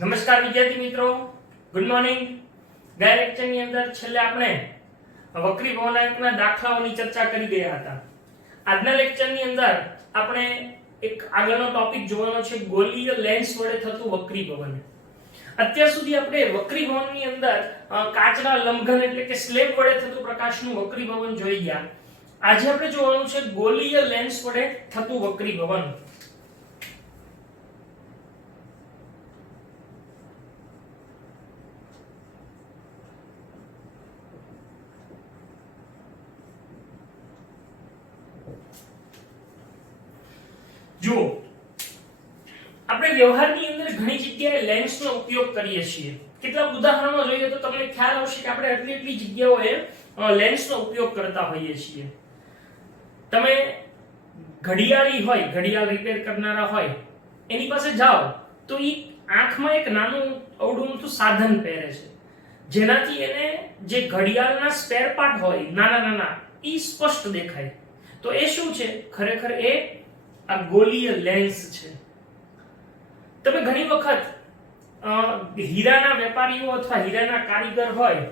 નમસ્કાર વિદ્યાર્થી મિત્રો, ગુડ મોર્નિંગ. ગયા લેક્ચરની અંદર છેલ્લે આપણે વક્રી ભવનાંકના દાખલાઓની ચર્ચા કરી ગયા હતા. આજના લેક્ચરની અંદર આપણે એક આગળનો ટોપિક જોવાનો છે, ગોલીય લેન્સ વડે થતું વક્રીભવન. અત્યાર સુધી આપણે વક્રીભવનની અંદર કાચના લંબઘન એટલે કે સ્લેબ વડે થતું પ્રકાશનું વક્રીભવન જોઈ ગયા. આજે આપણે જોવાનું છે ગોલીય લેન્સ વડે થતું વક્રીભવન. જો આપણે વ્યવહારની અંદર ઘણી જગ્યાએ લેન્સનો ઉપયોગ કરીએ છીએ. કેટલાક ઉદાહરણો જોઈએ તો તમને ખ્યાલ આવશે કે આપણે એટલી જગ્યાઓએ લેન્સનો ઉપયોગ કરતા હોઈએ છીએ. તમે ઘડિયાળી હોય, ઘડિયાળ રિપેર કરનારા હોય, એની પાસે જાઓ તો એ આંખમાં એક નાનું અવળું સાધન પહેરે છે, જેનાથી એને જે ઘડિયાળના સ્પેર પાર્ટ હોય નાના નાના એ સ્પષ્ટ દેખાય. તો એ શું છે? ખરેખર એ આ ગોલીય લેન્સ છે. તમે ઘણી વખત હીરાના વેપારીઓ અથવા હીરાના કારીગર હોય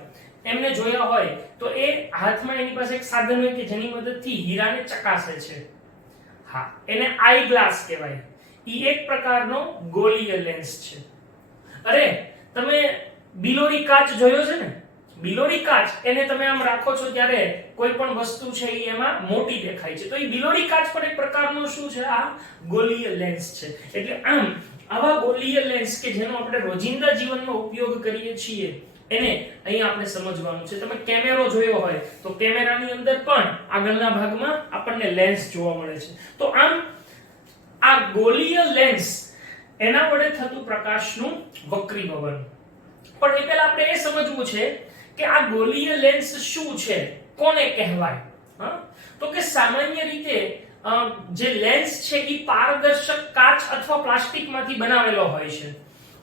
એમને જોયા હોય તો એ હાથમાં એની પાસે એક સાધન હોય કે જેની મદદથી હીરાને ચકાસે છે. હા, એને આઈ ગ્લાસ કહેવાય. ઈ એક પ્રકારનો ગોલીય લેન્સ છે. અરે તમે બિલોરી કાચ જોયો છે ને? બિલોરી કાચ એને તમે આમ રાખો છો ત્યારે કોઈ પણ વસ્તુ છે એ એમાં મોટી દેખાય છે. તો એ બિલોરી કાચ પણ એક પ્રકારનો શું છે? આ ગોલીય લેન્સ છે. એટલે આમ આવા ગોલીય લેન્સ કે જેનો આપણે રોજિંદા જીવનમાં ઉપયોગ કરીએ છીએ એને અહીં આપણે સમજવાનું છે. તમે કેમેરો જોયો હોય તો કેમેરાની અંદર પણ આગળના ભાગમાં આપણને લેન્સ જોવા મળે છે. તો આમ આ ગોલીય લેન્સ એના વડે થતું પ્રકાશનું વક્રીભવન. પણ એ પહેલા આપણે એ સમજવું છે કે આ ગોલીય લેન્સ શું છે, કોને કહેવાય? તો કે સામાન્ય રીતે જે લેન્સ છે એ પારદર્શક કાચ અથવા પ્લાસ્ટિકમાંથી બનાવેલો હોય છે.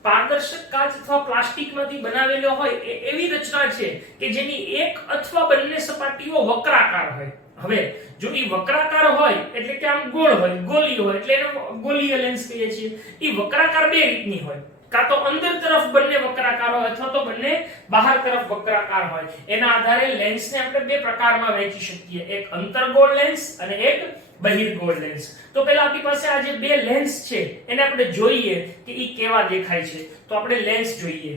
પારદર્શક કાચ અથવા પ્લાસ્ટિકમાંથી બનાવેલો હોય એ એવી રચના છે કે જેની એક અથવા બંને સપાટીઓ વક્રાકાર હોય. હવે જો એ વક્રાકાર હોય એટલે કે આમ ગોળ હોય, ગોલી હોય, એટલે એને ગોલીય લેન્સ કહીએ છીએ. એ વક્રાકાર બે રીતની હોય, કાં તો અંદર તરફ બંને વક્રાકાર હોય અથવા તો બંને બહાર તરફ વક્રાકાર હોય. એના આધારે લેન્સને આપણે બે પ્રકારમાં વહેંચી શકીએ, એક અંતર્ગોળ લેન્સ અને એક બહિર્ગોળ લેન્સ. તો પહેલા આપણી પાસે આ જે બે લેન્સ છે એને આપણે જોઈએ કે ઈ કેવા દેખાય છે. તો આપણે લેન્સ જોઈએ.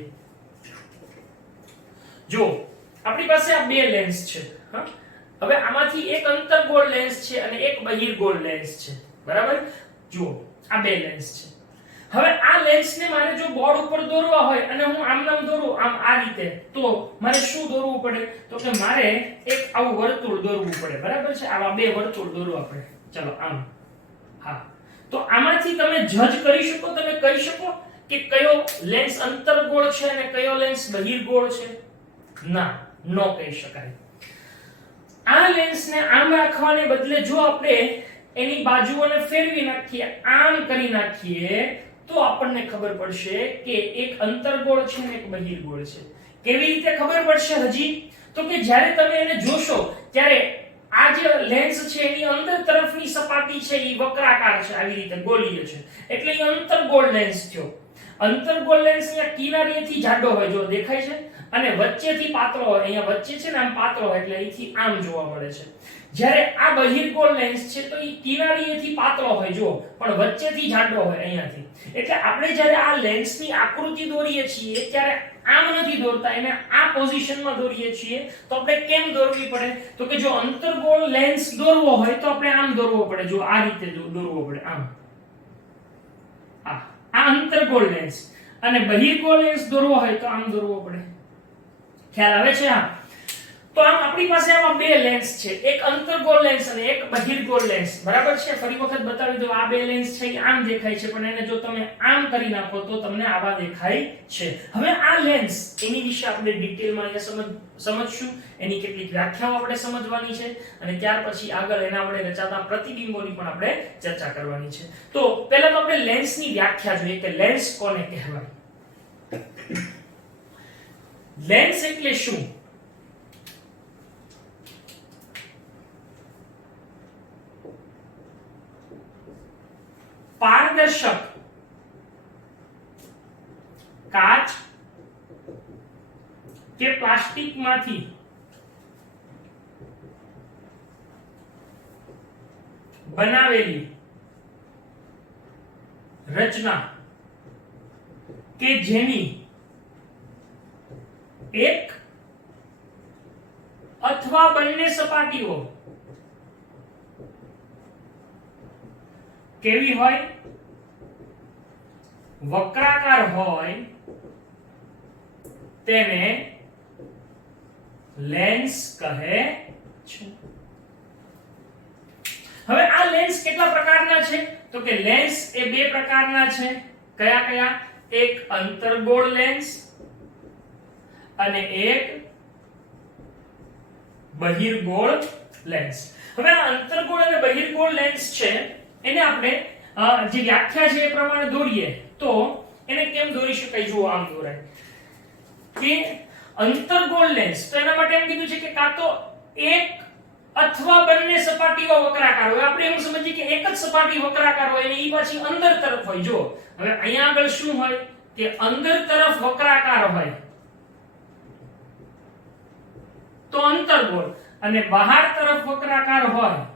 જો આપણી પાસે આ બે લેન્સ છે. હવે આમાંથી એક અંતર્ગોળ લેન્સ છે અને એક બહિર્ગોળ લેન્સ છે. બરાબર? જુઓ, આ બે લેન્સ છે. હવે આ લેન્સને મારે જો બોર્ડ ઉપર દોરવા હોય અને હું આમ નામ દોરું, આમ આ રીતે, તો મારે શું દોરવું પડે? તો કે મારે એક આવું વર્તુળ દોરવું પડે. બરાબર છે? આવા બે વર્તુળ દોરવા પડે. ચલો આમ. હા, તો આમાંથી તમે જજ કરી શકો, તમે કહી શકો કે કયો લેન્સ અંતર્ગોળ છે અને કયો લેન્સ બહિર્ગોળ છે? ના, નો કહી શકાય. આ લેન્સને આમ રાખવાને બદલે જો આપણે એની બાજુઓને ફેરવી નાખીએ, આમ કરી નાખીએ, તો આપણને ખબર પડશે કે એક અંતર્ગોળ છે અને એક બહિર્ગોળ છે. કેવી રીતે ખબર પડશે? હજી તો કે જ્યારે તમે એને જોશો ત્યારે આ જે લેન્સ છે એની અંદર તરફની સપાટી છે એ વક્રાકાર છે, આવી રીતે ગોલીય છે, એટલે એ અંતર્ગોળ લેન્સ થયો. અંતર્ગોળ લેન્સ અહીંયા કિનારીએથી જાડો હોય, જો દેખાય છે, અને વચ્ચેથી પાતળો હોય. અહીંયા વચ્ચે છે ને આમ પાતળો હોય એટલે અહીંથી આમ જોવા મળે છે. જ્યારે આ બહિર્ગોળ લેન્સ છે તો એ કિનારીએથી પાતળો હોય, જો, પણ વચ્ચેથી જાડો હોય અહીંયાથી. એટલે આપણે જ્યારે આ લેન્સની આકૃતિ દોરીએ છીએ ત્યારે આમ નથી દોરતા, એને આ પોઝિશનમાં દોરીએ છીએ. તો આપણે કેમ દોરવી પડે? તો કે જો અંતર્ગોળ લેન્સ દોરવો હોય તો આપણે આમ દોરવો પડે, જો આ રીતે દોરવો પડે, આમ. આ અંતર્ગોળ લેન્સ. અને બહિર્ગોળ લેન્સ દોરવો હોય તો આમ દોરવો પડે. ખ્યાલ આવે છે? હા. તો આમ આપણી પાસે આવા બે લેન્સ છે, એક અંતર્ગોળ લેન્સ અને એક બહિર્ગોળ લેન્સ. બરાબર છે? ફરી વખત બતાવી દઉં, આ બે લેન્સ છે એ આમ દેખાય છે, પણ એને જો તમે આમ કરી નાખો તો તમને આવા દેખાય છે. હવે આ લેન્સ, એની વિશે આપણે ડિટેલમાં અહીંયા સમજશું. એની કેટલીક વ્યાખ્યાઓ આપણે સમજવાની છે અને ત્યાર પછી આગળ એના વડે રચાતા પ્રતિબિંબોની પણ આપણે ચર્ચા કરવાની છે. તો પહેલા તો આપણે લેન્સની વ્યાખ્યા જોઈએ કે લેન્સ કોને કહેવાય. લેન્સ એટલે શું? પારદર્શક કાચ કે પ્લાસ્ટિક માંથી બનાવેલી રચના કે જેની એક અથવા બંને સપાટીઓ કેવી હોય, વક્રાકાર હોય, તેને લેન્સ કહે છે. હવે આ લેન્સ કેટલા પ્રકારના છે? તો કે લેન્સ એ બે પ્રકારના છે. કયા કયા? એક અંતર્ગોળ લેન્સ અને એક બહિર્ગોળ લેન્સ. હવે આ અંતર્ગોળ અને બહિર્ગોળ લેન્સ છે એને આપણે જે વ્યાખ્યા છે એ પ્રમાણે દોરીએ તો એને કેમ દોરી શકાય? જુઓ આમ દોરાય કે અંતર્ગોળ લેન્સ, તો એના માટે એમ કીધું છે કે કાં તો એક અથવા બંને સપાટીઓ વક્રાકાર હોય. આપણે એમ સમજીએ કે એક જ સપાટી વક્રાકાર હોય અને ઈ પાછી અંદર તરફ હોય. જો હવે અહીંયા આગળ શું હોય કે અંદર તરફ વક્રાકાર હોય તો અંતર્ગોળ, અને બહાર તરફ વક્રાકાર હોય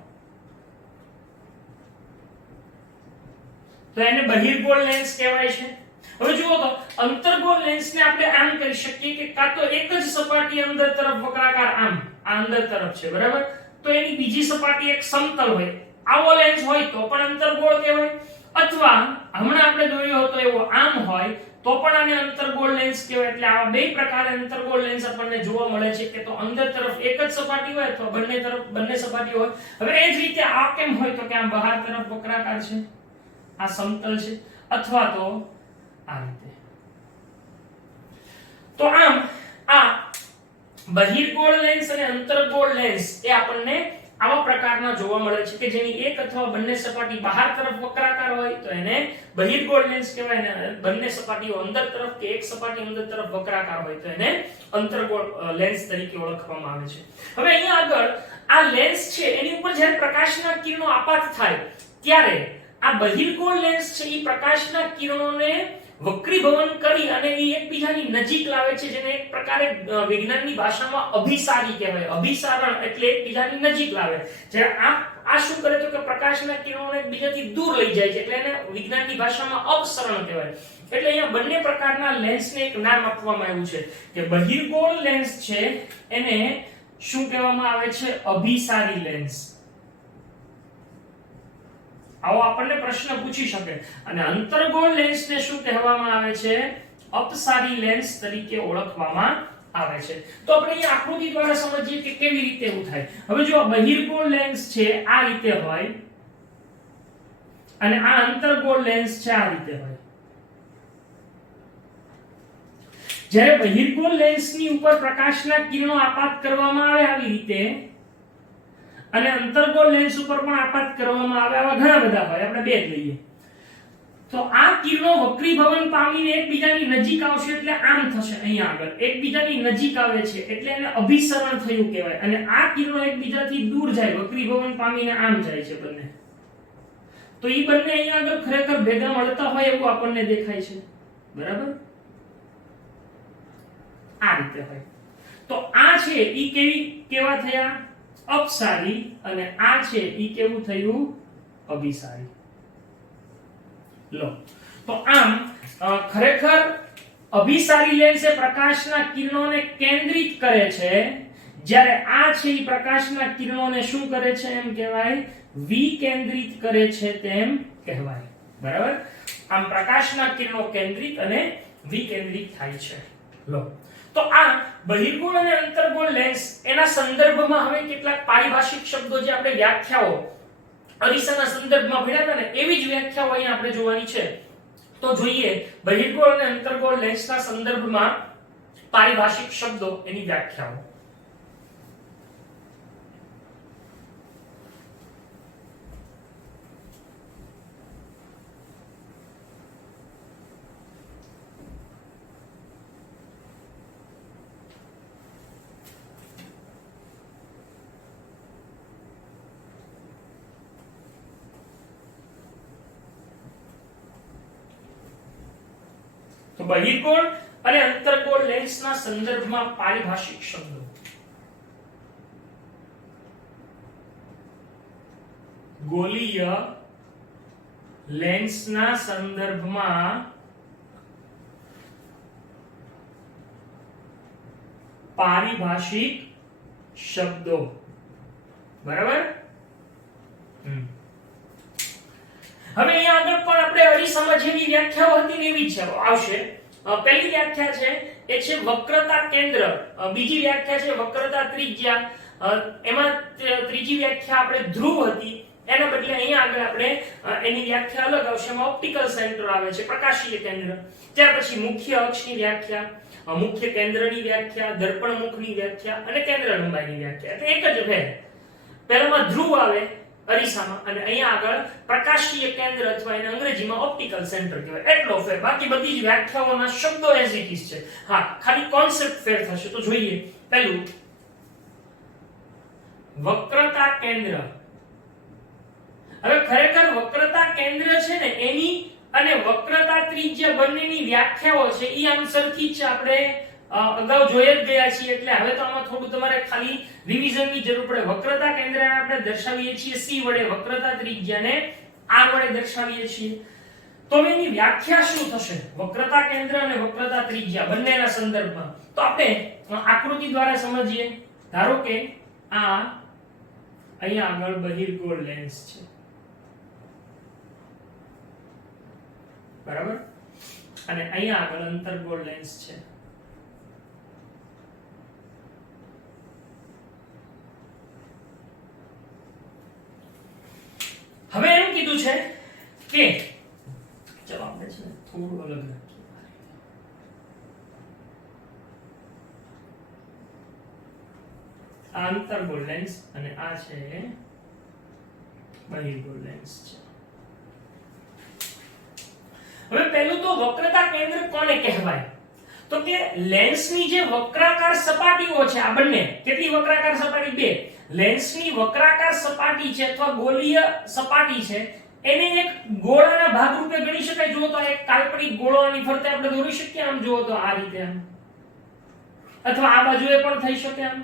તો એને બહિર્ગોળ લેન્સ કહેવાય છે. હવે જુઓ તો અંતર્ગોળ લેન્સને આપણે આમ કરી શકીએ કે કાં તો એક જ સપાટી અંદર તરફ વક્રાકાર આમ આ અંદર તરફ છે, બરાબર, તો એની બીજી સપાટી એક સમતલ હોય. આવો લેન્સ હોય તો પણ અંતર્ગોળ કહેવાય. અથવા હમણાં આપણે દોર્યો હતો એવો આમ હોય તો પણ આને અંતર્ગોળ લેન્સ કહેવાય. એટલે આવા બે પ્રકારે અંતર્ગોળ લેન્સ આપણને જોવા મળે છે કે તો અંદર તરફ એક જ સપાટી હોય અથવા બંને તરફ બંને સપાટી હોય. હવે એ જ રીતે આ કેમ હોય તો કે આમ બહાર તરફ વક્રાકાર છે, આ સમતલ છે, અથવા તો આ રીતે. તો આમ આ બહિર્ગોળ લેન્સ અને અંતર્ગોળ લેન્સ એ આપણને આવા પ્રકારના જોવા મળે છે કે જેની એક અથવા બંને સપાટી બહાર તરફ વક્રાકાર હોય તો એને બહિર્ગોળ લેન્સ કહેવાય, અને બંને સપાટીઓ અંદર તરફ કે એક સપાટી અંદર તરફ વક્રાકાર હોય તો એને અંતર્ગોળ લેન્સ તરીકે ઓળખવામાં આવે છે. હવે અહીંયા આગળ આ લેન્સ છે એની ઉપર જ્યારે પ્રકાશના કિરણો આપાત થાય ત્યારે આ બહિર્ગોળ લેન્સ છે એ પ્રકાશના કિરણોને વક્રીભવન કરી અને એ એકબીજાની નજીક લાવે છે, જેને એક પ્રકારે વિજ્ઞાનની ભાષામાં અભિસારી કહેવાય. અભિસારણ એટલે એકબીજાની નજીક લાવે. જ્યારે આ શું કરે તો કે પ્રકાશના કિરણોને એકબીજાથી દૂર લઈ જાય છે, એટલે એને વિજ્ઞાનની ભાષામાં અપસરણ કહેવાય. એટલે અહીંયા બંને પ્રકારના લેન્સને એક નામ આપવામાં આવ્યું છે કે બહિર્ગોળ લેન્સ છે એને શું કહેવામાં આવે છે? અભિસારી લેન્સ. આવો આપણને પ્રશ્ન પૂછી શકે. અને અંતર્ગોળ લેન્સને શું કહેવામાં આવે છે? અપસારી લેન્સ તરીકે ઓળખવામાં આવે છે. તો આપણે અહીં આકૃતિ દ્વારા સમજીએ કે કેવી રીતે એવું થાય. હવે જો બહિર્ગોળ લેન્સ છે આ રીતે હોય અને આ અંતર્ગોળ લેન્સ છે આ રીતે હોય. જ્યારે બહિર્ગોળ લેન્સની ઉપર પ્રકાશના કિરણો આપાત કરવામાં આવે આવી રીતે અને અંતર્ગોળ લેન્સ ઉપર પણ આપાત કરવામાં આવે, આવા ઘણા બધા હોય, આપણે બે જ લઈએ. તો આ કિરણો વક્રીભવન પામીને એકબીજાની નજીક આવશે એટલે આમ થશે. અહીંયા આગળ એકબીજાની નજીક આવે છે એટલે એને અભિસરણ થયું કહેવાય. અને આ કિરણો એકબીજાથી દૂર જાય, વક્રીભવન પામીને આમ જાય છે બંને. તો ઈ બંને અહીંયા આગળ ખરેખર ભેગા મળતા હોય એવું આપણને દેખાય છે, બરાબર? આ રીતે હોય. તો આ છે ઈ કેવા થયા? અપસારી. અને આ છે ઈ કેવું થયું? અભિસારી. લો, તો આમ ખરેખર અભિસારી લેન્સ એ પ્રકાશના કિરણોને કેન્દ્રિત કરે છે, જ્યારે આ છે ઈ પ્રકાશના કિરણોને શું કરે છે? એમ કહેવાય વિકેન્દ્રિત કરે છે તેમ કહેવાય, બરાબર? આમ પ્રકાશના કિરણો કેન્દ્રિત અને વિકેન્દ્રિત થાય છે. લો, તો આ બહિર્ગોળ અને અંતર્ગોળ લેન્સ એના સંદર્ભમાં હવે કેટલાક પારિભાષિક શબ્દો જે આપણે વ્યાખ્યાઓ અરીસાના સંદર્ભમાં ભણ્યા હતા ને એવી જ વ્યાખ્યાઓ અહીં આપણે જોવાની છે. તો જોઈએ બહિર્ગોળ અને અંતર્ગોળ લેન્સના સંદર્ભમાં પારિભાષિક શબ્દો એની વ્યાખ્યાઓ. તો બહિર્ગોળ અને અંતર્ગોળ લેન્સના સંદર્ભમાં પારિભાષિક શબ્દો. ગોલીય લેન્સના સંદર્ભમાં પારિભાષિક શબ્દો. બરાબર. હવે અહીંયા આગળ પણ આપણે અરીસામાં જેવી વ્યાખ્યાઓ હતી ને એવી જ આવશે. પહેલી વ્યાખ્યા છે એ છે વક્રતા કેન્દ્ર, બીજી વ્યાખ્યા છે વક્રતા ત્રિજ્યા, એમાં ત્રીજી વ્યાખ્યા આપણે ધ્રુવ હતી, એના બદલે અહીંયા આગળ આપણે એની વ્યાખ્યા અલગ આવશે. એમાં ઓપ્ટિકલ સેન્ટર આવે છે, પ્રકાશીય કેન્દ્ર. ત્યાર પછી મુખ્ય અક્ષની વ્યાખ્યા, મુખ્ય કેન્દ્રની વ્યાખ્યા, દર્પણ મુખની વ્યાખ્યા અને કેન્દ્ર લંબાઈની વ્યાખ્યા. એટલે એક જ ભેદ. પહેલામાં ધ્રુવ આવે અરીસામાં અને અહીંયા આગળ પ્રકાશીય કેન્દ્ર અથવા એને અંગ્રેજીમાં ઓપ્ટિકલ સેન્ટર કહેવાય. એટલો ફેર. બાકી બધી જ વ્યાખ્યાઓના શબ્દો એઝ ઇટ ઇઝ છે. હા, ખાલી કોન્સેપ્ટ ફેર થશે. તો જોઈએ. પહેલું વક્રતા કેન્દ્ર. હવે ખરેખર વક્રતા કેન્દ્ર છે ને એની અને વક્રતા ત્રિજ્યા બંનેની વ્યાખ્યાઓ છે એ આમ સરખી જ છે. આપણે અગાઉ જોઈ જ ગયા છીએ એટલે હવે તો આમાં થોડું તમારે ખાલી રિવિઝનની જરૂર પડે. વક્રતા કેન્દ્રને આપણે દર્શાવીએ છીએ C વડે, વક્રતા ત્રિજ્યાને R વડે દર્શાવીએ છીએ. તો એની વ્યાખ્યા શું થશે વક્રતા કેન્દ્ર અને વક્રતા ત્રિજ્યા બંનેના સંદર્ભમાં? તો આપણે આકૃતિ દ્વારા સમજીએ. ધારો કે આ અહીંયા આગળ બહિર્ગોળ લેન્સ છે, બરાબર, અને અહીંયા આગળ અંતર્ગોળ લેન્સ છે. હવે એમ કીધું છે કે ચલો આપણે છે થોડું અલગ રાખીએ. આ અંતર્ગોળ લેન્સ અને આ છે બહિર્ગોળ લેન્સ છે. હવે પહેલું તો વક્રતા કેન્દ્ર કોને કહેવાય? તો કે લેન્સની જે વક્રાકાર સપાટીઓ છે આ બંને, કેટલી વક્રાકાર સપાટી? બે. લેન્સની વક્રાકાર સપાટી છે અથવા ગોળીય સપાટી છે એને એક ગોળાના ભાગરૂપે ગણી શકાય. જુઓ તો એક કાલ્પનિક ગોળો આની ફરતે આપણે દોરી શકીએ. આમ જુઓ તો આ રીતે આમ, અથવા આ બાજુએ પણ થઈ શકે આમ,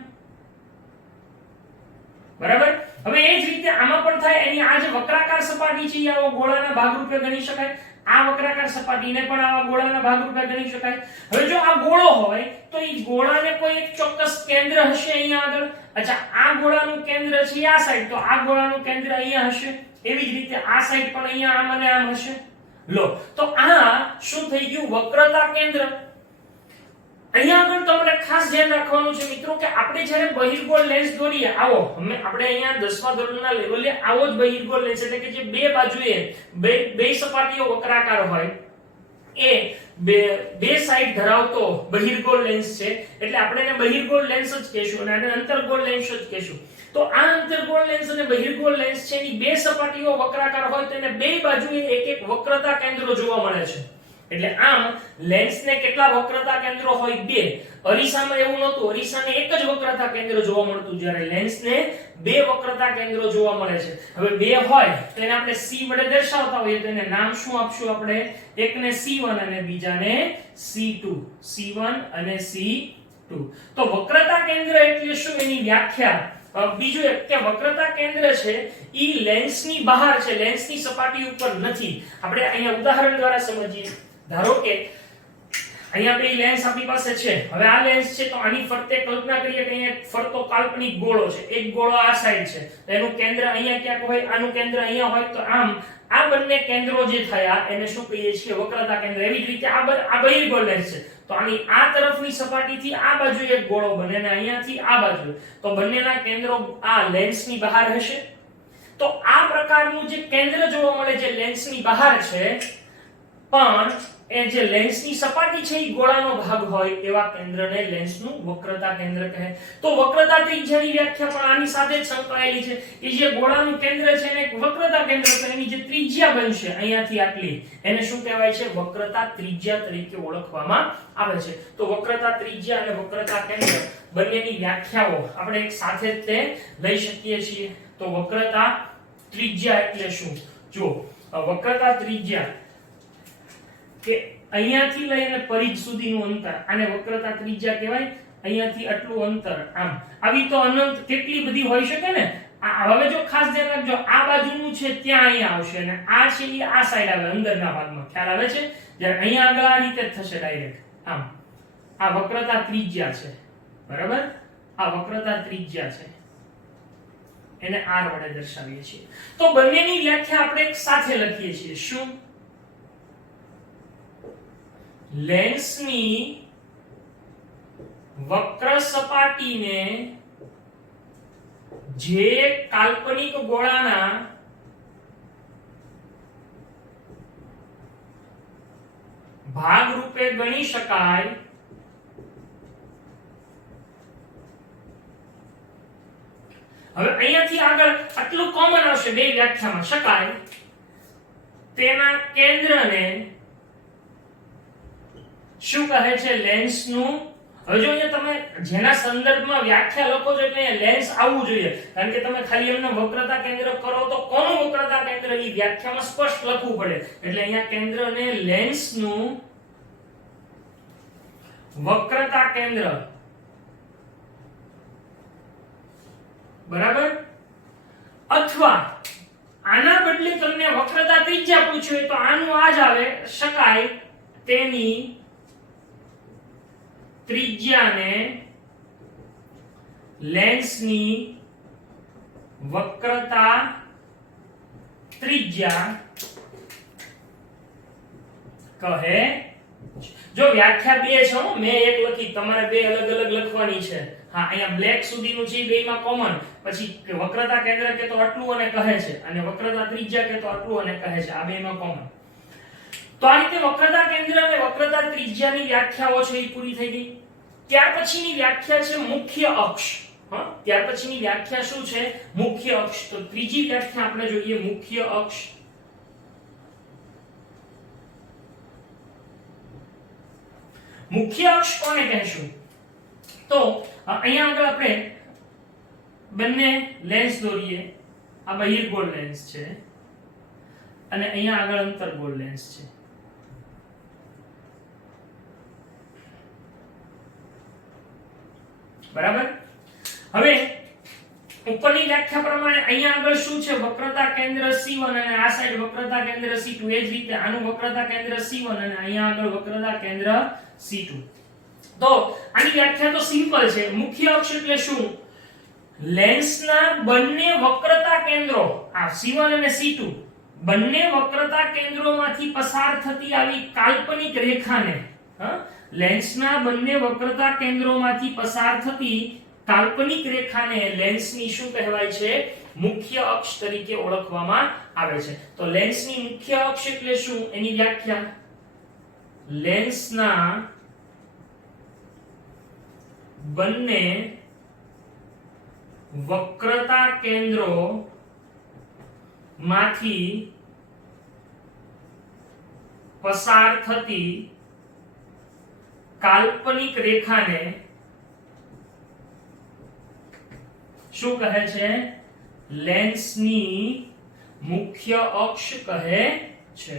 બરાબર. હવે એ જ રીતે આમાં પણ થાય. એની આ જે વક્રાકાર સપાટી છે એ આવો ગોળાના ભાગરૂપે ગણી શકાય. આ વક્રાકાર સપાટીને પણ આવા ગોળાના ભાગરૂપે ગણી શકાય. હવે જો આ ગોળો હોય તો એ ગોળાને કોઈ એક ચોક્કસ કેન્દ્ર હશે અહીંયા આગળ. અચ્છા, આ ગોળાનું કેન્દ્ર છે આ સાઈડ, તો આ ગોળાનું કેન્દ્ર અહીંયા હશે. એવી જ રીતે આ સાઈડ પણ અહીંયા આમ અને આમ હશે. લો, તો આ શું થઈ ગયું? વક્રતા કેન્દ્ર. અહીંયા આગળ તમારે ખાસ ધ્યાન રાખવાનું છે મિત્રો કે આપણે જ્યારે બહિર્ગોળ લેન્સ દોરીએ, આવો આપણે અહીંયા 10મા ધોરણના લેવલે આવો જ બહિર્ગોળ લેન્સ, એટલે કે જે બે બાજુએ બે સપાટીઓ વક્રાકાર હોય એ બે સાઈડ ધરાવતો બહિર્ગોળ લેન્સ છે. એટલે આપણે એને બહિર્ગોળ લેન્સ જ કહેશું અને અંતર્ગોળ લેન્સ જ કહેશું. તો આ અંતર્ગોળ લેન્સ અને બહિર્ગોળ લેન્સ છે એની બે સપાટીઓ વક્રાકાર હોય તો એને બે બાજુએ એક એક વક્રતા કેન્દ્રો જોવા મળે છે. એટલે આમ લેન્સને કેટલા વક્રતા કેન્દ્રો હોય? બે. અરીસામાં એવું નહોતું. અરીસાને એક જ વક્રતા કેન્દ્ર જોવા મળતું, જ્યારે લેન્સને બે વક્રતા કેન્દ્રો જોવા મળે છે. હવે બે હોય તો એને આપણે C વડે દર્શાવતા હોઈએ તો એને નામ શું આપશું આપણે? એકને C1 અને બીજાને C2. C1 અને C2. તો વક્રતા કેન્દ્ર એટલે શું? એની વ્યાખ્યા બીજું એક કે વક્રતા કેન્દ્ર છે ઈ લેન્સની બહાર છે, લેન્સની સપાટી ઉપર નથી. આપણે અહીંયા ઉદાહરણ દ્વારા સમજીએ. ધારો કે અહીંયા બે લેન્સ આપણી પાસે છે. હવે આ લેન્સ છે તો આની ફરતે કલ્પના કરીએ કે અહીંયા ફરતો કાલ્પનિક ગોળો છે. એક ગોળો આ સાઈડ છે તો એનું કેન્દ્ર અહીંયા ક્યાંક હોય, આનું કેન્દ્ર અહીંયા હોય. તો આમ આ બંને કેન્દ્રો જે થયા એને શું કહીએ છીએ? વક્રતા કેન્દ્ર. એવી જ રીતે આ બહિર્ગોળ લેન્સ છે તો આની આ તરફની સપાટીથી આ બાજુ એક ગોળો બને અને અહીંયાથી આ બાજુ, તો બંનેના કેન્દ્રો આ લેન્સની બહાર હશે. તો આ પ્રકારનું જે કેન્દ્ર જોવા મળે જે લેન્સની બહાર છે, પણ એ જે લેન્સની સપાટી છે એ ગોળાનો ભાગ હોય એવા કેન્દ્રને લેન્સનું વક્રતા કેન્દ્ર કહે. તો વક્રતા ત્રિજ્યાની વ્યાખ્યા પણ આની સાથે જ સંકળાયેલી છે કે જે ગોળાનું કેન્દ્ર છે એને એક વક્રતા કેન્દ્ર, તો એની જે ત્રિજ્યા બનશે અહીંયાથી આટલી, એને શું કહેવાય છે? વક્રતા ત્રિજ્યા તરીકે ઓળખવામાં આવે છે. તો વક્રતા ત્રિજ્યા અને વક્રતા કેન્દ્ર બંનેની વ્યાખ્યાઓ આપણે એક સાથે જ તે લઈ શકીએ છીએ. તો વક્રતા ત્રિજ્યા એટલે શું? જો વક્રતા ત્રિજ્યા કે અહીંયાથી લઈને પરિઘ સુધીનું અંતર આને વક્રતા ત્રિજ્યા કહેવાય. અહીંયાથી આટલું અંતર આમ આવી તો અનંત કેટલી બધી હોઈ શકે ને. હવે જો ખાસ ધ્યાન રાખજો, આ બાજુનું છે ત્યાં અહીંયા આવશે અને આ છે એ આ સાઈડ આવે અંદરના ભાગમાં. ખ્યાલ આવે છે? જ્યારે અહીંયા આગળ આ રીતે થશે ડાયરેક્ટ આમ. આ વક્રતા ત્રિજ્યા છે, બરાબર? આ વક્રતા ત્રિજ્યા છે, એને r વડે દર્શાવીએ છીએ. તો બંનેની વ્યાખ્યા આપણે એક સાથે લખીએ છીએ. શું? લેન્સની વક્ર સપાટીને જે કાલ્પનિક ગોળાના ભાગ રૂપે ગણી શકાય હવે અહીંયાથી આગળ આટલું કોમન આવશે બે વ્યાખ્યામાં શકાય તેના કેન્દ્રને શું કહે છે? લેન્સનું. હવે જો અહીંયા તમે જેના સંદર્ભમાં વ્યાખ્યા લખો છો એટલે લેન્સ આવવું જોઈએ, કારણ કે તમે ખાલી એમને વક્રતા કેન્દ્ર કરો તો કોનું વક્રતા કેન્દ્ર એ વ્યાખ્યામાં સ્પષ્ટ લખવું પડે. એટલે અહીંયા કેન્દ્રને લેન્સનું વક્રતા કેન્દ્ર, બરાબર? અથવા આના બદલે તમને વક્રતા ત્રિજ્યા પૂછ્યું તો આનું આ જ આવે, શકાય તેની ત્રિજ્યાને લેન્સની વક્રતા ત્રિજ્યા કહે. જો વ્યાખ્યા બે છે, મેં એક લખી, તમારે બે અલગ અલગ લખવાની છે. હા, અહીંયા બ્લેક સુધીનું છે બેમાં કોમન, પછી વક્રતા કેન્દ્ર કે તો આટલું અને કહે છે, અને વક્રતા ત્રિજ્યા કે તો આટલું અને કહે છે. આ બેમાં કોમન. તો આ રીતે વક્રતા કેન્દ્ર અને વક્રતા ત્રિજ્યાની વ્યાખ્યાઓ છે એ પૂરી થઈ ગઈ. ત્યાર પછીની વ્યાખ્યા છે મુખ્ય અક્ષ. હા, ત્યાર પછીની વ્યાખ્યા શું છે? મુખ્ય અક્ષ. તો ત્રીજી વ્યાખ્યા આપણે જોઈએ મુખ્ય અક્ષ. મુખ્ય અક્ષ કોને કહેશું? તો અહીંયા આગળ આપણે બંને લેન્સ દોરીએ. આ બહિર્ગોળ લેન્સ છે અને અહીંયા આગળ અંતર્ગોળ લેન્સ છે. બરાબર? હવે ઉપરની વ્યાખ્યા પ્રમાણે અહીંયા આગળ શું છે? વક્રતા કેન્દ્ર C1 અને આ સાઈડ વક્રતા કેન્દ્ર C2. એ જ રીતે આનું વક્રતા કેન્દ્ર C1 અને અહીંયા આગળ વક્રતા કેન્દ્ર C2. તો આની વ્યાખ્યા તો સિમ્પલ છે. મુખ્ય અક્ષ એટલે શું? લેન્સના બંને વક્રતા કેન્દ્રો, આ C1 અને C2, બંને વક્રતા કેન્દ્રોમાંથી પસાર થતી આવી કાલ્પનિક રેખાને, લેન્સના બંને વક્રતા કેન્દ્રોમાંથી પસાર થતી કાલ્પનિક રેખાને લેન્સની શું કહેવાય છે? મુખ્ય અક્ષ તરીકે ઓળખવામાં આવે છે. તો લેન્સની મુખ્ય અક્ષ એટલે શું? એની વ્યાખ્યા: લેન્સના બંને વક્રતા કેન્દ્રો માંથી પસાર થતી કાલ્પનિક રેખાને શું કહે છે? લેન્સની મુખ્ય અક્ષ કહે છે.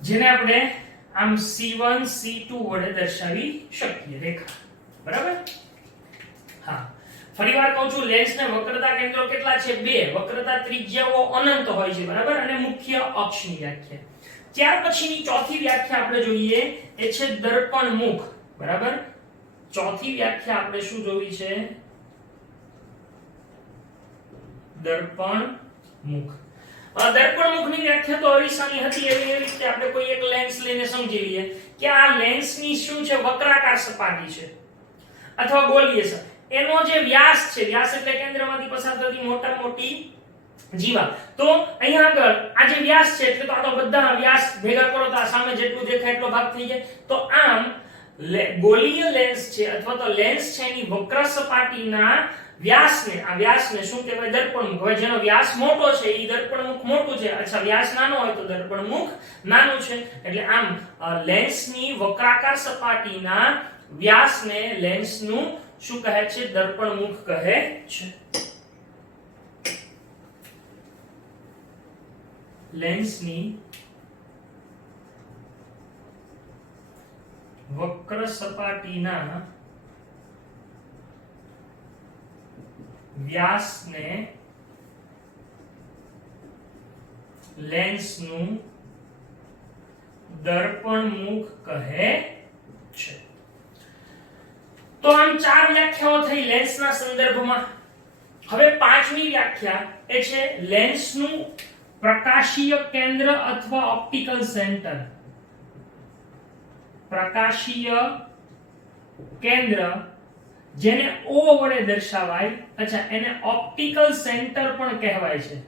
જેને આપણે આમ C1 C2 વડે દર્શાવી શકીએ રેખા. બરાબર? હા, ફરીવાર કહું છું, લેન્સના વક્રતા કેન્દ્રો કેટલા છે? બે. વક્રતા ત્રિજ્યાઓ અનંત હોય છે, બરાબર? અને મુખ્ય અક્ષની વ્યાખ્યા. ત્યાર પછીની ચોથી વ્યાખ્યા આપણે જોઈએ એ છે દર્પણ મુખ. બરાબર? ચોથી વ્યાખ્યા આપણે શું જોવી છે? દર્પણ મુખ. દર્પણ મુખની વ્યાખ્યા તો અરીસાની હતી એવી રીતે આપણે કોઈ એક લેન્સ લઈને સમજી લઈએ કે આ લેન્સની શું છે? વક્રાકાર સપાટી છે અથવા ગોળીય છે. એનો જે વ્યાસ છે, વ્યાસ એટલે કેન્દ્રમાંથી પસાર થતી મોટા મોટી જીવા. તો અહીંયા આગળ આ જે વ્યાસ છે એટલે તો આ તો બધા વ્યાસ ભેગા કરો તો આ સામે જેટલું દેખાય એટલો ભાગ થઈ જાય. તો આમ ગોળીય લેન્સ છે અથવા તો લેન્સ છે એની વક્ર સપાટીના વ્યાસને, આ વ્યાસને શું કહેવાય? દર્પણ મુખ. હવે જેનો વ્યાસ મોટો છે એ દર્પણ મુખ મોટું છે, અચ્છા વ્યાસ નાનો હોય તો દર્પણ મુખ નાનું છે. એટલે આમ લેન્સની વક્રાકાર સપાટીના વ્યાસને લેન્સનું શું કહે છે? દર્પણ મુખ કહે છે. લેન્સની વક્ર સપાટીના વ્યાસને લેન્સનું દર્પણ મુખ કહે છે. તો આમ ચાર વ્યાખ્યાઓ થઈ લેન્સના સંદર્ભમાં. હવે પાંચમી વ્યાખ્યા એ છે લેન્સનું પ્રકાશીય કેન્દ્ર અથવા ઓપ્ટિકલ સેન્ટર. પ્રકાશીય કેન્દ્ર જેને O વડે દર્શાવાય, અચ્છા એને ઓપ્ટિકલ સેન્ટર પણ કહેવાય છે.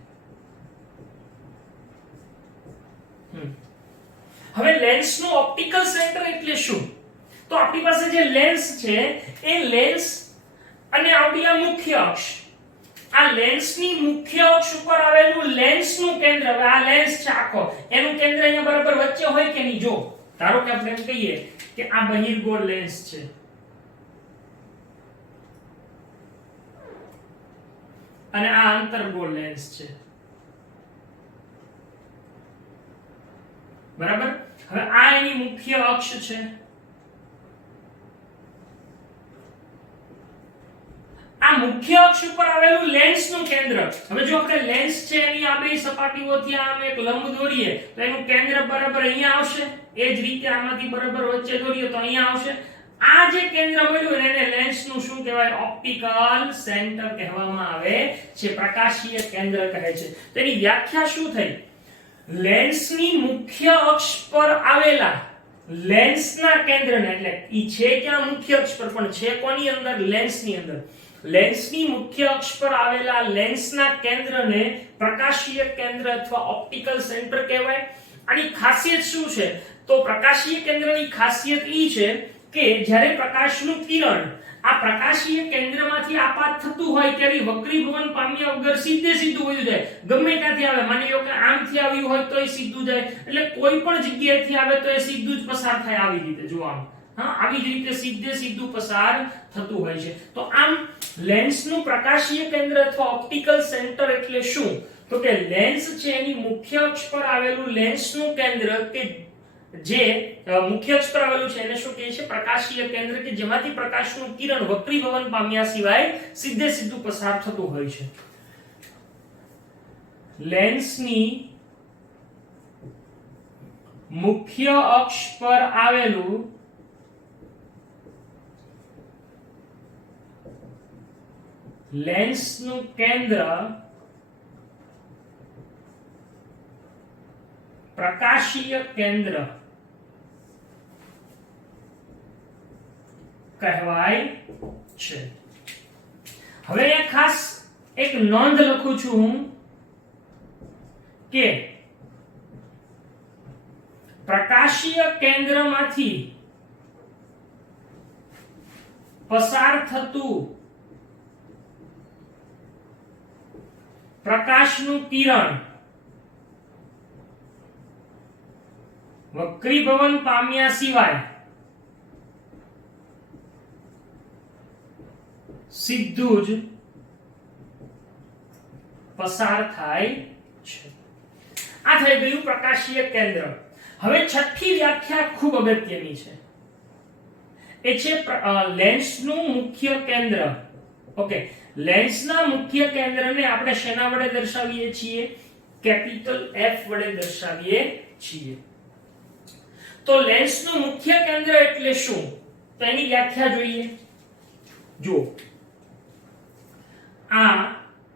હવે લેન્સનું ઓપ્ટિકલ સેન્ટર એટલે શું? તો આપણી પાસે જે લેન્સ છે એ લેન્સ અને આવડી આ મુખ્ય અક્ષ, આ લેન્સની મુખ્ય અક્ષ ઉપર આવેલું લેન્સનું કેન્દ્ર, હવે આ લેન્સ છે આખો, એનું કેન્દ્ર અહીંયા બરાબર વચ્ચે હોય કે નહીં? જો ધારો કે આપણે એમ કહીએ કે આ બહિર્ગોળ લેન્સ છે, અને આ અંતર્ગોળ લેન્સ છે, બરાબર. હવે આ એની મુખ્ય અક્ષ છે, આ મુખ્ય અક્ષ ઉપર આવેલું લેન્સનું કેન્દ્ર. હવે જો આપણે લેન્સ છે એની આ બે સપાટીઓથી આમ એક લંબ દોરીએ તો એનું કેન્દ્ર બરાબર અહીંયા આવશે, એ જ રીતે આમાંથી બરાબર વચ્ચે દોરીએ તો અહીંયા આવશે. આ જે કેન્દ્ર મળ્યું એને લેન્સનું શું કહેવાય? ઓપ્ટિકલ સેન્ટર કહેવામાં આવે છે, પ્રકાશીય કેન્દ્ર કહે છે. તો એની વ્યાખ્યા શું થઈ? લેન્સની મુખ્ય અક્ષ પર આવેલા લેન્સના કેન્દ્રને, એટલે ઈ છે ક્યાં? મુખ્ય અક્ષ પર, પણ છે કોની અંદર? લેન્સની અંદર. લેન્સની મુખ્ય અક્ષ પર આવેલા લેન્સના કેન્દ્રને પ્રકાશીય કેન્દ્ર અથવા ઓપ્ટિકલ સેન્ટર કહેવાય. આની ખાસિયત શું છે? તો પ્રકાશીય કેન્દ્રની ખાસિયત ઈ છે કે જ્યારે પ્રકાશનું કિરણ આ પ્રકાશીય કેન્દ્રમાંથી આપાત થતું હોય ત્યારે વક્રીભવન પામ્યા વગર સીધે સીધું વયું જાય. ગમે ત્યાંથી આવે, માની લો કે આમથી આવ્યું હોય તો એ સીધું જાય, એટલે કોઈ પણ જગ્યાએથી આવે તો એ સીધું જ પસાર થાય. આવી રીતે જોવાનું, હા, આવી જ રીતે સીધે સીધું પસાર થતું હોય છે. તો આમ લેન્સનું પ્રકાશીય કેન્દ્ર અથવા ઓપ્ટિકલ સેન્ટર એટલે શું? તો કે લેન્સ છે એની મુખ્ય અક્ષ પર આવેલું લેન્સનું કેન્દ્ર, કે જે મુખ્ય અક્ષ પર આવેલું છે એને શું કહે છે? પ્રકાશીય કેન્દ્ર, કે જેમાંથી પ્રકાશનું કિરણ વક્રીભવન પામ્યા સિવાય સીધે સીધું પસાર થતું હોય છે. લેન્સની મુખ્ય અક્ષ પર આવેલું લેન્સનું કેન્દ્ર પ્રકાશીય કેન્દ્ર કહેવાય છે. હવે અહીંયા ખાસ એક નોંધ લખું છું હું કે પ્રકાશીય કેન્દ્રમાંથી પસાર થતું પ્રકાશનું કિરણ વક્રીભવન પામ્યા સિવાય સીધું જ પસાર થાય છે. આ થઈ ગયું પ્રકાશીય કેન્દ્ર. હવે છઠ્ઠી વ્યાખ્યા ખૂબ અગત્યની છે, એ છે લેન્સનું મુખ્ય કેન્દ્ર. ઓકે, લેન્સના મુખ્ય કેન્દ્રને આપણે શેના વડે દર્શાવીએ છીએ? કેપિટલ F વડે દર્શાવીએ છીએ. તો લેન્સનું મુખ્ય કેન્દ્ર એટલે શું? તો એની વ્યાખ્યા જોઈએ. જો આ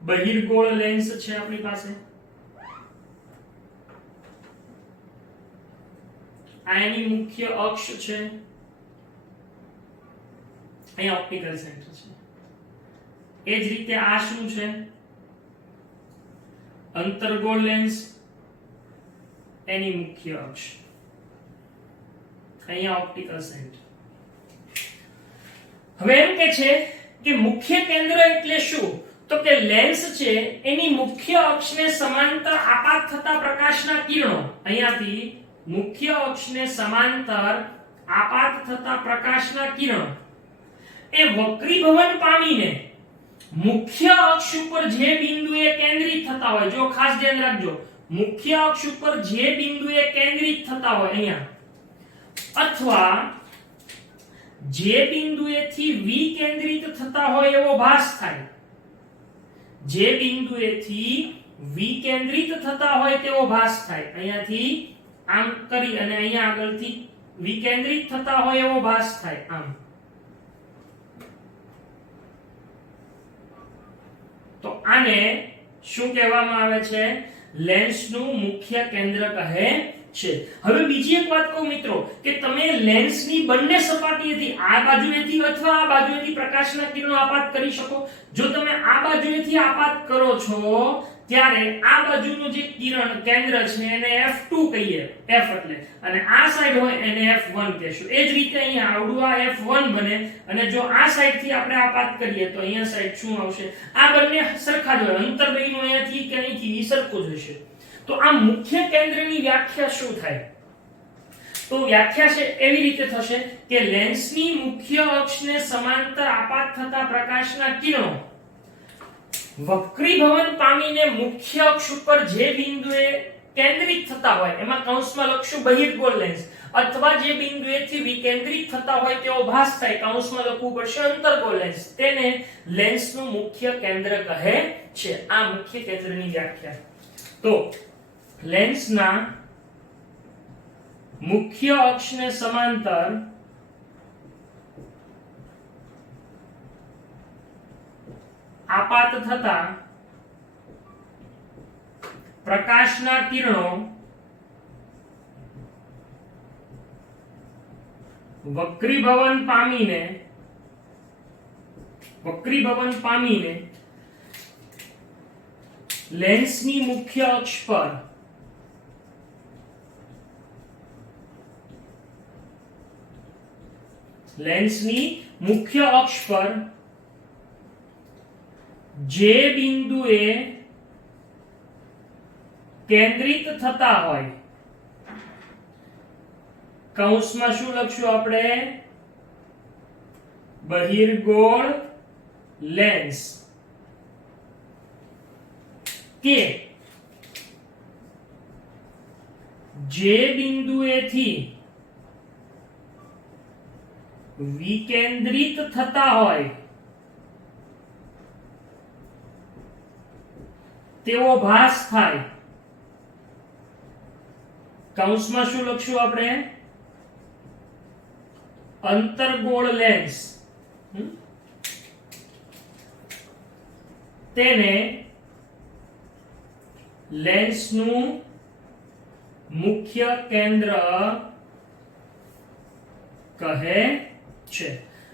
બહિર્ગોળ લેન્સ છે આપણી પાસે, આ એની મુખ્ય અક્ષ છે, અહીંયા ઓપ્ટિકલ સેન્ટર છે. એ જ રીતે આ શું છે? અંતર્ગોળ લેન્સ, એની મુખ્ય અક્ષ, અહીંયા ઓપ્ટિકલ સેન્ટર. હવે એમ કે છે કે મુખ્ય કેન્દ્ર એટલે શું? તો કે લેન્સ છે એની મુખ્ય અક્ષને સમાંતર આપાત થતા પ્રકાશના કિરણો, અહીંયાથી મુખ્ય અક્ષને સમાંતર આપાત થતા પ્રકાશના કિરણો એ વક્રીભવન પામીને મુખ્ય અક્ષ ઉપર જે બિંદુએ કેન્દ્રિત થતા હોય, જો ખાસ ધ્યાન રાખજો, મુખ્ય અક્ષ ઉપર જે બિંદુએ કેન્દ્રિત થતા હોય અહીંયા, અથવા જે બિંદુએથી વિકેન્દ્રિત થતા હોય એવો ભાસ થાય, જે બિંદુએથી વિકેન્દ્રિત થતા હોય તેવો ભાસ થાય, અહીંયાથી આમ કરી અને અહીંયા આગળથી વિકેન્દ્રિત થતા હોય એવો ભાસ થાય આમ, તો આને શું કહેવામાં આવે છે? લેન્સનું મુખ્ય કેન્દ્ર કહે છે. હવે બીજી એક વાત કહું મિત્રો કે તમે લેન્સની બંને સપાટીએથી આ બાજુએથી અથવા આ બાજુએથી પ્રકાશના કિરણો આપાત કરી શકો. જો તમે આ બાજુએથી આપાત કરો છો ત્યારે આ બાજુનું જે કિરણ કેન્દ્ર છે એને F2 કહીએ, F એટલે, અને આ સાઈડ હોય એને F1 કહેશું. એ જ રીતે અહીંયા આવડું આ F1 બને, અને જો આ સાઈડથી આપણે આપાત કરીએ તો અહીંયા સાઈડ શું આવશે? આ બંને સરખા જ હોય, અંતર બેયનું અહીંયાથી કે અહીંથી સરખું જ હશે. તો આ મુખ્ય કેન્દ્રની વ્યાખ્યા શું થાય? તો વ્યાખ્યા છે એવી રીતે થશે કે લેન્સની મુખ્ય અક્ષને સમાંતર આપાત થતા પ્રકાશના કિરણો વક્રીભવન પામીને મુખ્ય અક્ષ ઉપર જે બિંદુએ કેન્દ્રિત થતા હોય, એમાં કૌંસમાં લખશું બહિર્ગોળ લેન્સ, અથવા જે બિંદુએથી વિકેન્દ્રિત થતા હોય તેવો ભાસ થાય, કૌંસમાં લખવું પડશે અંતર્ગોળ લેન્સ, તેને લેન્સનું મુખ્ય કેન્દ્ર કહે છે. આ મુખ્ય કેન્દ્રની વ્યાખ્યા. તો લેન્સના મુખ્ય અક્ષને સમાંતર આપાત થતા પ્રકાશના કિરણો વક્રીભવન પામીને લેન્સની મુખ્ય અક્ષ પર જે બિંદુએ કેન્દ્રિત થતા હોય, કૌંસમાં શું લખશું આપણે? બહિર્ગોળ લેન્સ, કે જે બિંદુએથી વિકેન્દ્રિત થતા હોય તેવો ભાસ થાય, કૌંસમાં શું લખશું આપણે? અંતર્ગોળ લેન્સ, તેને લેન્સનું મુખ્ય કેન્દ્ર કહે છે.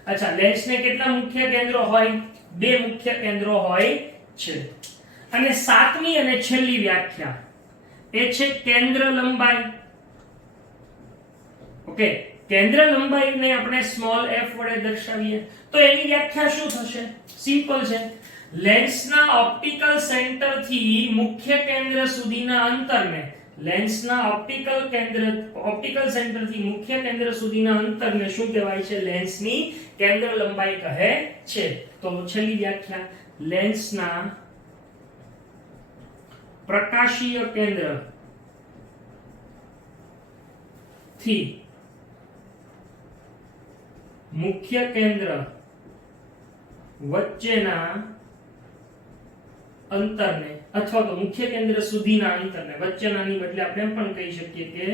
અચ્છા, લેન્સને કેટલા મુખ્ય કેન્દ્રો હોય? બે મુખ્ય કેન્દ્રો હોય છે. અને સાતમી અને છેલ્લી વ્યાખ્યા એ છે કેન્દ્ર લંબાઈ. ઓકે, કેન્દ્ર લંબાઈને આપણે સ્મોલ f વડે દર્શાવીએ તો એની વ્યાખ્યા શું થશે? સિમ્પલ છે. લેન્સના ઓપ્ટિકલ સેન્ટરથી મુખ્ય કેન્દ્ર સુધીના અંતરને, લેન્સના ઓપ્ટિકલ સેન્ટરથી મુખ્ય કેન્દ્ર સુધીના અંતરને શું કહેવાય છે? લેન્સની કેન્દ્ર લંબાઈ કહે છે. તો છેલ્લી વ્યાખ્યા, લેન્સના પ્રકાશીય કેન્દ્ર થી મુખ્ય કેન્દ્ર વચ્ચેના અંતરને, અથવા તો મુખ્ય કેન્દ્ર સુધીના અંતરને, વચ્ચેનાની બદલે આપણે એમ પણ કહી શકીએ કે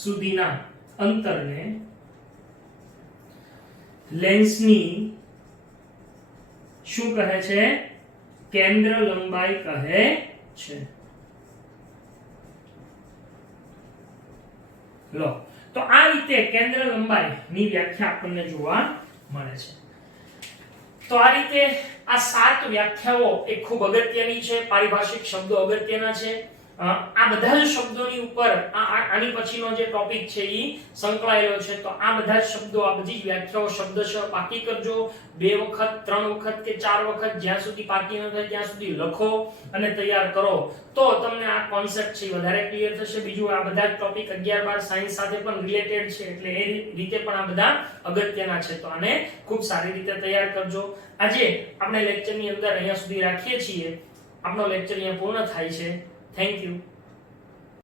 સુધીના અંતરને લેન્સની શું કહે છે? કેન્દ્ર લંબાઈ કહે છે. લો, તો આ રીતે કેન્દ્ર લંબાઈની વ્યાખ્યા આપણને જોવા મળે છે. તો આ રીતે આ સાત વ્યાખ્યાઓ એ ખૂબ અગત્યની છે. પારિભાષિક શબ્દો અગત્યના છે. આ બધા જ શબ્દોની ઉપર આની પછીનો જે ટોપિક છે એ સંકળાયેલો છે. તો આ બધા જ શબ્દો, આ બધી જ વ્યાખ્યાઓ શબ્દશઃ પાકી કરજો. 2 વખત 3 વખત કે 4 વખત જ્યાં સુધી પાકી ન થાય ત્યાં સુધી લખો અને તૈયાર કરો, તો તમને આ કોન્સેપ્ટ છે વધારે ક્લિયર થશે. બીજું, આ બધા જ ટોપિક 11-12 સાયન્સ સાથે પણ રિલેટેડ છે, એટલે એ રીતે પણ આ બધા અગત્યના છે. તો આને ખૂબ સારી રીતે તૈયાર કરજો. આજે આપણે લેક્ચરની અંદર અહીંયા સુધી રાખીએ છીએ. આપણો લેક્ચર અહીંયા પૂર્ણ થાય છે. Thank you.